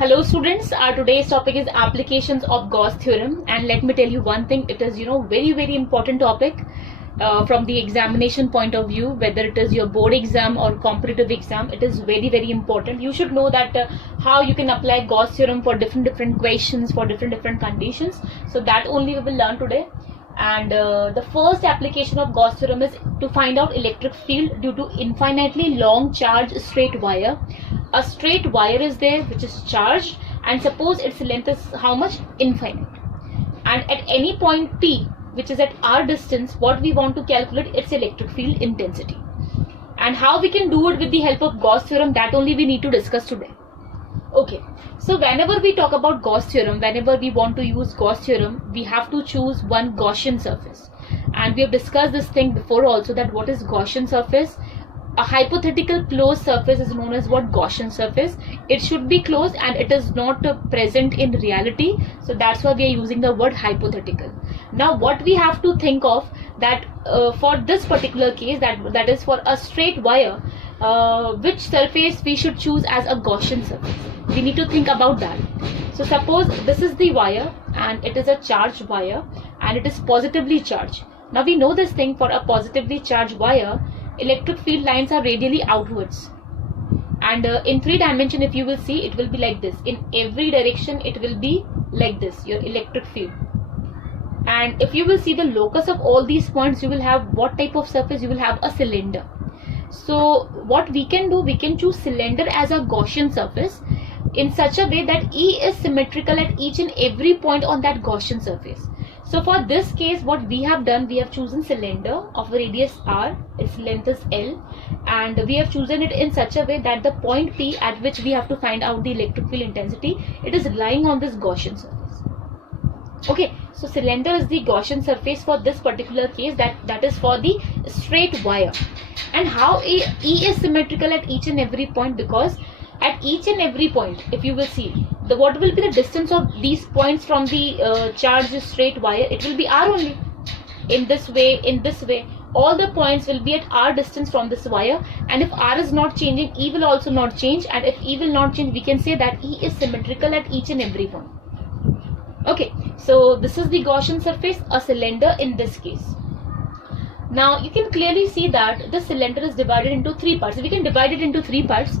Hello students, our today's topic is applications of Gauss theorem, and let me tell you one thing, it is very important topic from the examination point of view, whether it is your board exam or competitive exam. It is very important. You should know that how you can apply Gauss theorem for different questions, for different conditions. So that only we will learn today. And the first application of Gauss theorem is to find out electric field due to infinitely long charged straight wire. A straight wire is there which is charged, and suppose its length is how much? Infinite. And at any point P, which is at r distance, what we want to calculate its electric field intensity. And how we can do it with the help of Gauss theorem, that only we need to discuss today. Okay, so whenever we talk about Gauss theorem, whenever we want to use Gauss theorem, we have to choose one Gaussian surface. And we have discussed this thing before also, that what is Gaussian surface? A hypothetical closed surface is known as what? Gaussian surface. It should be closed and it is not present in reality. So that's why we are using the word hypothetical. Now what we have to think of, that for this particular case, that is for a straight wire, which surface we should choose as a Gaussian surface. We need to think about that. So suppose this is the wire and it is a charged wire and it is positively charged. Now we know this thing, for a positively charged wire, electric field lines are radially outwards, and in 3 dimension, if you will see, it will be like this. In every direction it will be like this, your electric field. And if you will see the locus of all these points, you will have what type of surface? You will have a cylinder. So what we can do, we can choose cylinder as a Gaussian surface in such a way that E is symmetrical at each and every point on that Gaussian surface. So for this case, what we have done, we have chosen cylinder of radius r, its length is L, and we have chosen it in such a way that the point P at which we have to find out the electric field intensity, it is lying on this Gaussian surface. Okay, so cylinder is the Gaussian surface for this particular case, that is for the straight wire. And how E is symmetrical at each and every point? Because at each and every point, if you will see, what will be the distance of these points from the charged straight wire? It will be r only. In this way, all the points will be at r distance from this wire, and if r is not changing, E will also not change, and if E will not change, we can say that E is symmetrical at each and every point. Okay, so this is the Gaussian surface, a cylinder in this case. Now you can clearly see that the cylinder is divided into 3 parts. We can divide it into 3 parts.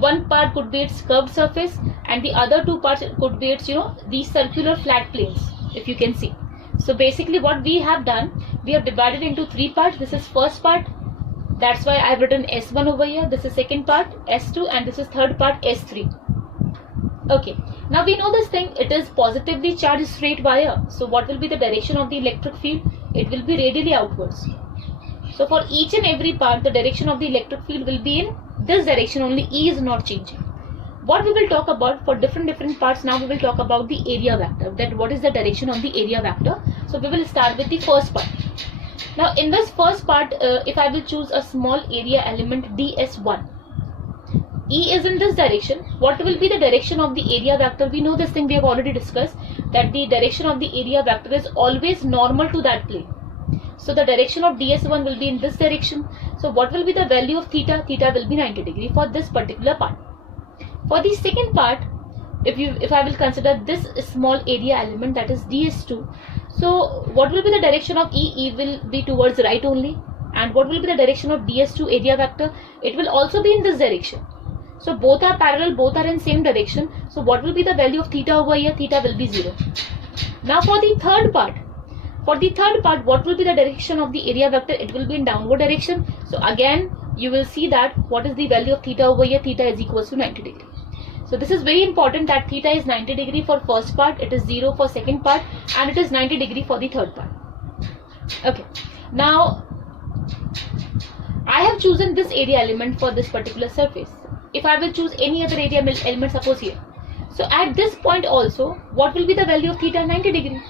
One part could be its curved surface, and the other 2 parts could be its these circular flat planes, if you can see. So basically what we have done, we have divided into 3 parts. This is first part, that's why I have written S1 over here. This is second part, S2, and this is third part, S3. Okay, now we know this thing, it is positively charged straight wire. So what will be the direction of the electric field? It will be radially outwards. So for each and every part, the direction of the electric field will be in this direction only. E is not changing. What we will talk about for different parts, now we will talk about the area vector, that what is the direction of the area vector. So we will start with the first part. Now in this first part, if I will choose a small area element ds1, E is in this direction. What will be the direction of the area vector? We know this thing, we have already discussed, that the direction of the area vector is always normal to that plane. So the direction of ds1 will be in this direction. So what will be the value of theta? Theta will be 90 degree for this particular part. For the second part, if I will consider this small area element, that is ds2, so what will be the direction of E? E will be towards right only. And what will be the direction of ds2 area vector? It will also be in this direction. So both are parallel, both are in same direction. So what will be the value of theta over here? Theta will be 0. Now for the third part, what will be the direction of the area vector? It will be in downward direction. So again, you will see that what is the value of theta over here? Theta is equals to 90 degree. So this is very important, that theta is 90 degree for first part, it is 0 for second part, and it is 90 degree for the third part. Okay, now I have chosen this area element for this particular surface. If I will choose any other area element, suppose here. So at this point also, what will be the value of theta? 90 degree.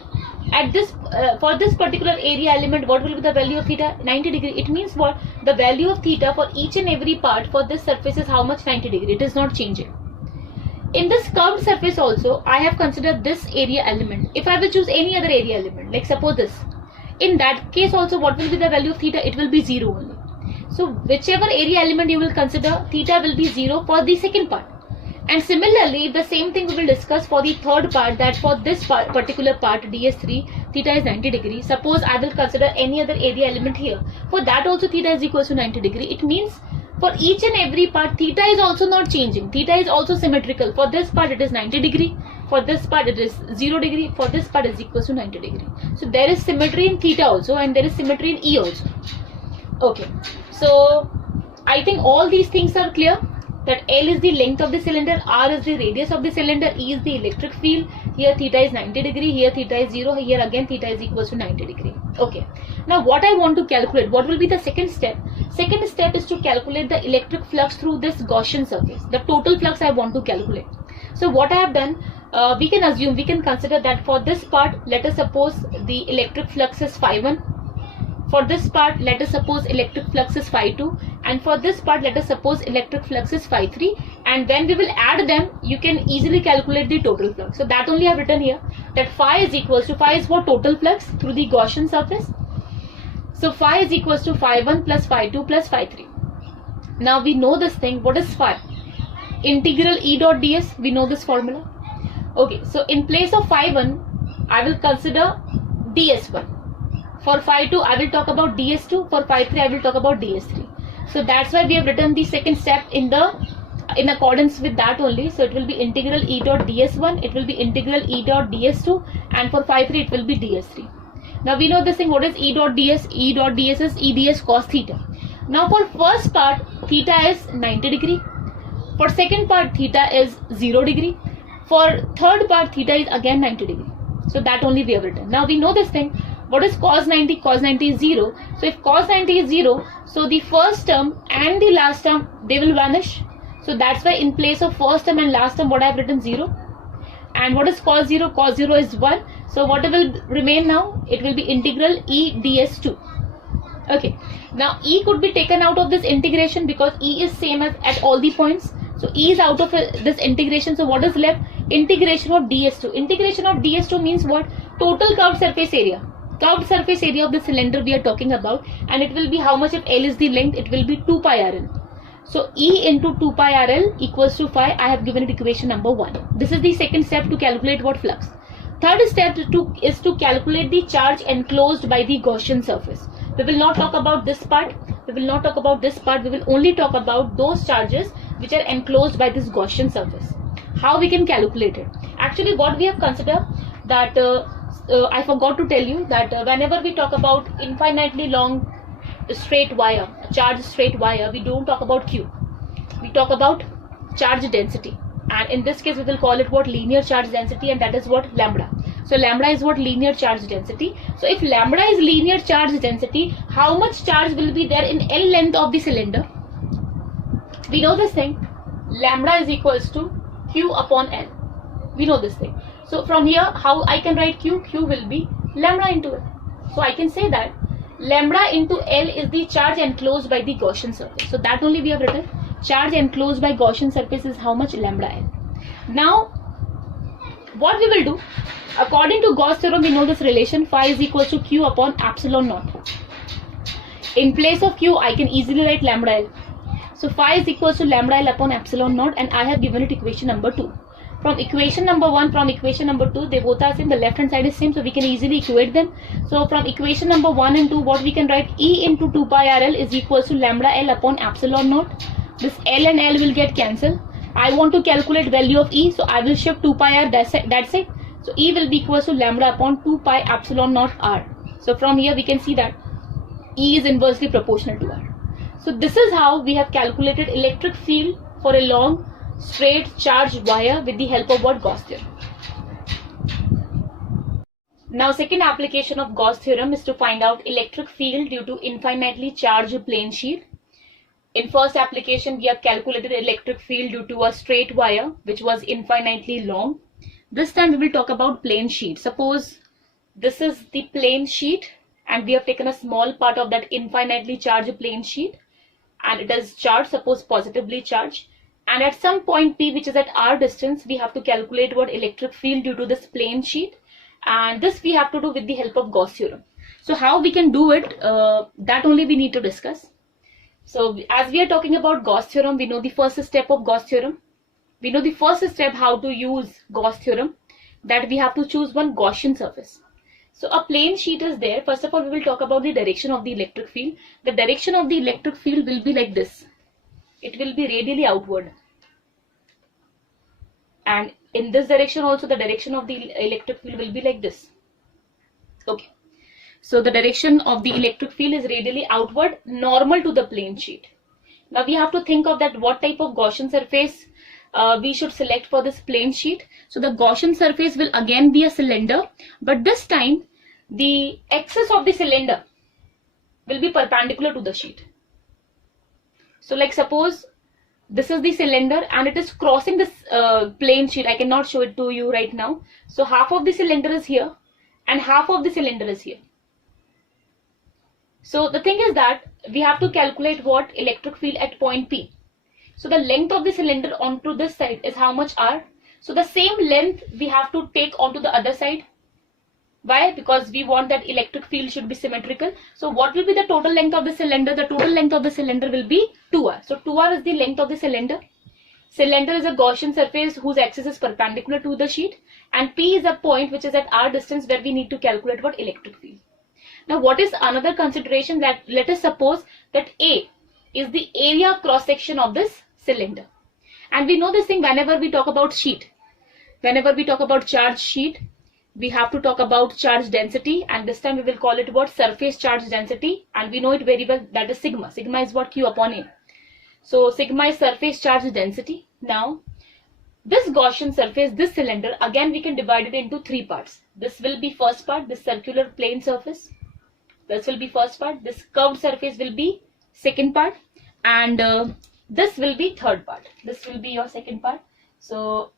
At this for this particular area element, what will be the value of theta? 90 degree. It means what? The value of theta for each and every part for this surface is how much? 90 degree. It is not changing. In this curved surface also, I have considered this area element. If I will choose any other area element, like suppose this, in that case also, what will be the value of theta? It will be 0 only. So whichever area element you will consider, theta will be 0 for the second part. And similarly, the same thing we will discuss for the third part, that for this particular part ds3, theta is 90 degree. Suppose I will consider any other area element here. For that also theta is equals to 90 degree. It means for each and every part theta is also not changing. Theta is also symmetrical. For this part it is 90 degree. For this part it is 0 degree. For this part is equals to 90 degree. So there is symmetry in theta also, and there is symmetry in E also. Okay. So I think all these things are clear. That L is the length of the cylinder, R is the radius of the cylinder, E is the electric field. Here theta is 90 degree, here theta is 0, here again theta is equals to 90 degree. Okay. Now what I want to calculate, what will be the second step? Second step is to calculate the electric flux through this Gaussian surface. The total flux I want to calculate. So what I have done, we can consider that for this part, let us suppose the electric flux is phi1. For this part, let us suppose electric flux is phi2, and for this part, let us suppose electric flux is phi3, and when we will add them, you can easily calculate the total flux. So that only I have written here, that phi is equals to, phi is what, total flux through the Gaussian surface. So phi is equals to phi1 plus phi2 plus phi3. Now we know this thing, what is phi? Integral E dot ds, we know this formula. Okay, so in place of phi1, I will consider ds1. For phi2, I will talk about ds2. For phi3, I will talk about ds3. So that's why we have written the second step in accordance with that only. So it will be integral E dot ds1, it will be integral E dot ds2, and for phi3 it will be ds3. Now we know this thing, what is E dot ds? E dot ds is E ds cos theta. Now for first part, theta is 90 degree. For second part, theta is 0 degree. For third part, theta is again 90 degree. So that only we have written. Now we know this thing. What is cos 90? Cos 90 is 0. So if cos 90 is 0, so the first term and the last term, they will vanish. So that's why in place of first term and last term, what I have written 0. And what is cos 0? Cos 0 is 1. So what will remain now? It will be integral E ds2. Okay. Now E could be taken out of this integration because E is same as at all the points. So E is out of this integration. So what is left? Integration of ds2. Integration of ds2 means what? Total curved surface area. Curved surface area of the cylinder we are talking about, and it will be how much if L is the length, it will be 2 pi RL. So E into 2 pi RL equals to phi. I have given it equation number 1. This is the second step to calculate what flux. Third step is to calculate the charge enclosed by the Gaussian surface. We will not talk about this part. We will not talk about this part. We will only talk about those charges which are enclosed by this Gaussian surface. How we can calculate it? Actually, what we have considered that I forgot to tell you that whenever we talk about infinitely long straight wire, charge straight wire, we don't talk about Q. We talk about charge density. And in this case, we will call it what? Linear charge density, and that is what? Lambda. So lambda is what? Linear charge density. So if lambda is linear charge density, how much charge will be there in L length of the cylinder? We know this thing. Lambda is equals to Q upon L. We know this thing. So from here, how I can write Q? Q will be lambda into L. So I can say that lambda into L is the charge enclosed by the Gaussian surface. So that only we have written. Charge enclosed by Gaussian surface is how much? Lambda L. Now, what we will do? According to Gauss theorem, we know this relation phi is equals to Q upon epsilon naught. In place of Q, I can easily write lambda L. So phi is equals to lambda L upon epsilon naught, and I have given it equation number 2. From equation number 1, from equation number 2, they both are same. The left hand side is same, so we can easily equate them. So from equation number 1 and 2, what we can write? E into 2 pi RL is equals to lambda L upon epsilon naught. This L and L will get cancelled. I want to calculate value of E, so I will shift 2 pi R, that's it. So E will be equals to lambda upon 2 pi epsilon naught R. So from here we can see that E is inversely proportional to R. So this is how we have calculated electric field for a long straight charged wire with the help of what? Gauss theorem. Now second application of Gauss theorem is to find out electric field due to infinitely charged plane sheet. In first application, we have calculated electric field due to a straight wire which was infinitely long. This time we will talk about plane sheet. Suppose this is the plane sheet and we have taken a small part of that infinitely charged plane sheet and it is charged, suppose positively charged. And at some point P, which is at R distance, we have to calculate what electric field due to this plane sheet. And this we have to do with the help of Gauss theorem. So how we can do it, that only we need to discuss. So as we are talking about Gauss theorem, we know the first step of Gauss theorem. We know the first step how to use Gauss theorem, that we have to choose one Gaussian surface. So a plane sheet is there. First of all, we will talk about the direction of the electric field. The direction of the electric field will be like this. It will be radially outward. And in this direction also, the direction of the electric field will be like this. Okay. So the direction of the electric field is radially outward, normal to the plane sheet. Now we have to think of that what type of Gaussian surface we should select for this plane sheet. So the Gaussian surface will again be a cylinder, but this time the axis of the cylinder will be perpendicular to the sheet. So like suppose this is the cylinder and it is crossing this plane sheet. I cannot show it to you right now. So half of the cylinder is here and half of the cylinder is here. So the thing is that we have to calculate what electric field at point P. So the length of the cylinder onto this side is how much R. So the same length we have to take onto the other side. Why? Because we want that electric field should be symmetrical. So what will be the total length of the cylinder? The total length of the cylinder will be 2R. So 2R is the length of the cylinder. Cylinder is a Gaussian surface whose axis is perpendicular to the sheet. And P is a point which is at R distance where we need to calculate what electric field. Now what is another consideration? That let us suppose that A is the area of cross section of this cylinder. And we know this thing whenever we talk about sheet. Whenever we talk about charge sheet, we have to talk about charge density, and this time we will call it what? Surface charge density, and we know it very well, that is sigma. Sigma is what? Q upon A. So sigma is surface charge density. Now this Gaussian surface, this cylinder, again we can divide it into three parts. This will be first part, this circular plane surface. This will be first part. This curved surface will be second part, and this will be third part. This will be your second part. So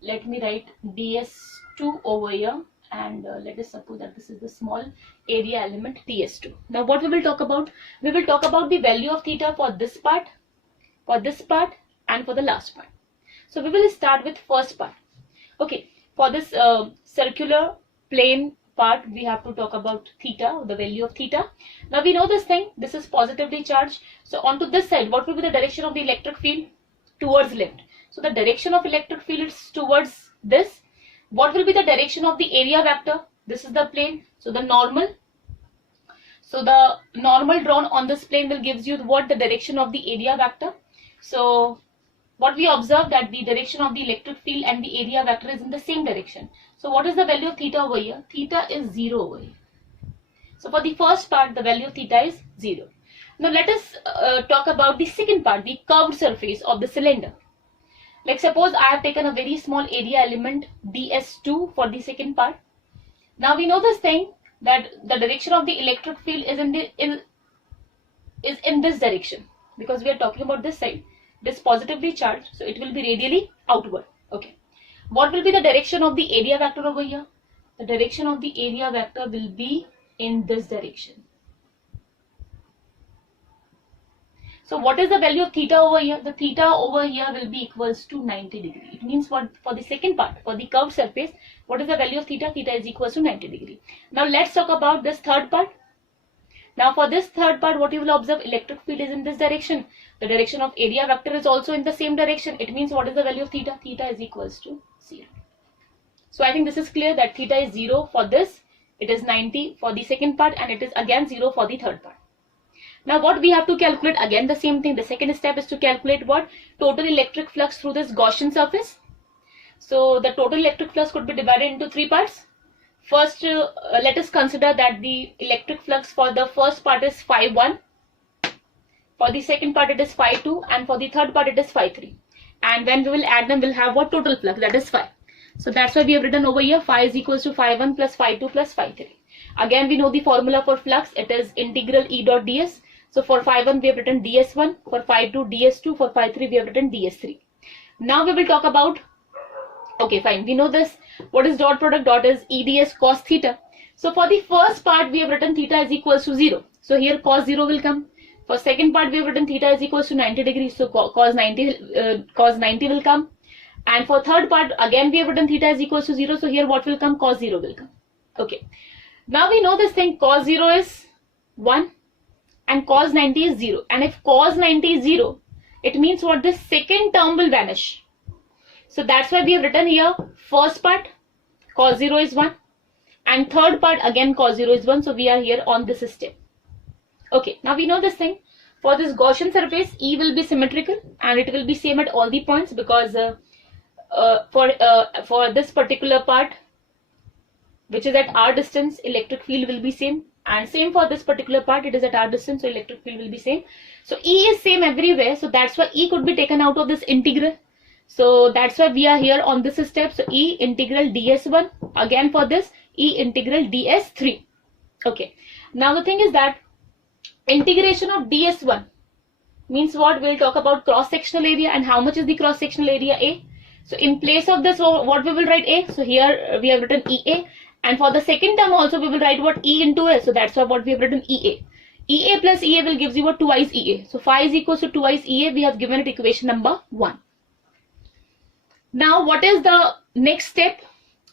let me write ds2 over here, and let us suppose that this is the small area element ds2. Now what we will talk about? We will talk about the value of theta for this part, and for the last part. So we will start with first part. Okay, for this circular plane part, we have to talk about theta, the value of theta. Now we know this thing, this is positively charged. So onto this side, what will be the direction of the electric field? Towards left. So the direction of electric field is towards this. What will be the direction of the area vector? This is the plane. So the normal. So the normal drawn on this plane will gives you what? The direction of the area vector. So what we observe, that the direction of the electric field and the area vector is in the same direction. So what is the value of theta over here? Theta is 0 over here. So for the first part, the value of theta is 0. Now let us talk about the second part, the curved surface of the cylinder. Like suppose I have taken a very small area element ds2 for the second part. Now we know this thing, that the direction of the electric field is in this direction, because we are talking about this side. It is positively charged, so it will be radially outward. Okay. What will be the direction of the area vector over here? The direction of the area vector will be in this direction. So what is the value of theta over here? The theta over here will be equals to 90 degree. It means what? For the second part, for the curved surface, what is the value of theta? Theta is equals to 90 degree. Now let's talk about this third part. Now for this third part, what you will observe, electric field is in this direction. The direction of area vector is also in the same direction. It means what is the value of theta? Theta is equals to 0. So I think this is clear, that theta is 0 for this, it is 90 for the second part, and it is again 0 for the third part. Now what we have to calculate? Again the same thing. The second step is to calculate what? Total electric flux through this Gaussian surface. So the total electric flux could be divided into three parts. First, let us consider that the electric flux for the first part is phi1, for the second part it is phi2, and for the third part it is phi3. And when we will add them, we'll have what? Total flux, that is phi. So that's why we have written over here phi is equals to phi1 plus phi2 plus phi3. Again we know the formula for flux, it is integral E dot ds. So for phi1 we have written ds1, for phi2 ds2, for phi3 we have written ds3. Now we will talk about, okay fine, we know this, what is dot product? Dot is EDS cos theta. So for the first part we have written theta is equals to 0. So here cos 0 will come. For second part we have written theta is equals to 90 degrees. So cos 90 will come. And for third part again we have written theta is equals to 0. So here what will come? Cos 0 will come. Okay. Now we know this thing, cos 0 is 1 and cos 90 is 0. And if cos 90 is 0, it means what? This second term will vanish. So that's why we have written here first part cos 0 is 1 and third part again cos 0 is 1. So we are here on this step. Okay, now we know this thing. For this Gaussian surface, E will be symmetrical and it will be same at all the points, because for this particular part, which is at r distance, electric field will be same, and same for this particular part, it is at r distance, so electric field will be same. So E is same everywhere, so that's why E could be taken out of this integral. So that's why we are here on this step. So E integral ds1, again for this E integral ds3. Okay, now the thing is that integration of ds1 means what? We'll talk about cross sectional area, and how much is the cross sectional area A. So in place of this, what we will write A. So here we have written EA, and for the second term also we will write what? E into A. So that's why what we have written EA. EA plus EA will give you what? Twice EA. So phi is equals to twice EA. We have given it equation number 1. Now what is the next step?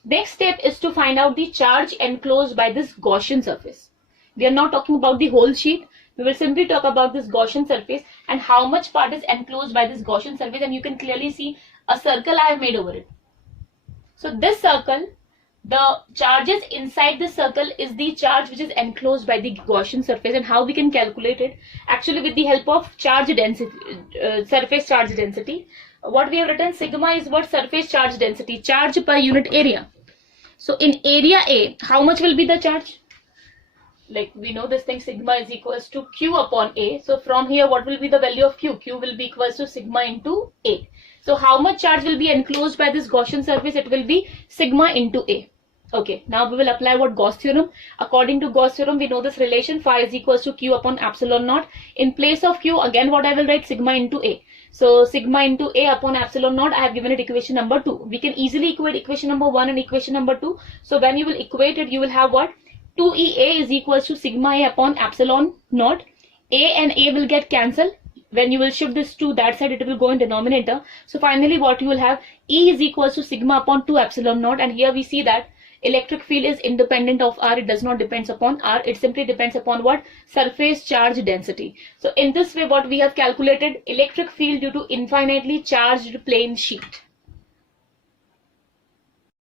Next step is to find out the charge enclosed by this Gaussian surface. We are not talking about the whole sheet. We will simply talk about this Gaussian surface and how much part is enclosed by this Gaussian surface, and you can clearly see a circle I have made over it. So this circle, the charges inside this circle is the charge which is enclosed by the Gaussian surface, and how we can calculate it? Actually with the help of charge density, surface charge density. What we have written, sigma is what? Surface charge density, charge per unit area. So in area A, how much will be the charge? Like we know this thing, sigma is equals to Q upon A. So from here, what will be the value of Q? Q will be equals to sigma into A. So how much charge will be enclosed by this Gaussian surface? It will be sigma into A. Okay, now we will apply what? Gauss theorem. According to Gauss theorem, we know this relation, phi is equals to Q upon epsilon naught. In place of Q, again what I will write? Sigma into A. So sigma into A upon epsilon naught, I have given it equation number 2. We can easily equate equation number 1 and equation number 2. So when you will equate it, you will have what? 2EA is equals to sigma A upon epsilon naught. A and A will get cancelled. When you will shift this to that side, it will go in denominator. So finally what you will have, E is equals to sigma upon 2 epsilon naught. And here we see that electric field is independent of R. It does not depend upon R. It simply depends upon what? Surface charge density. So in this way, what we have calculated, electric field due to infinitely charged plane sheet.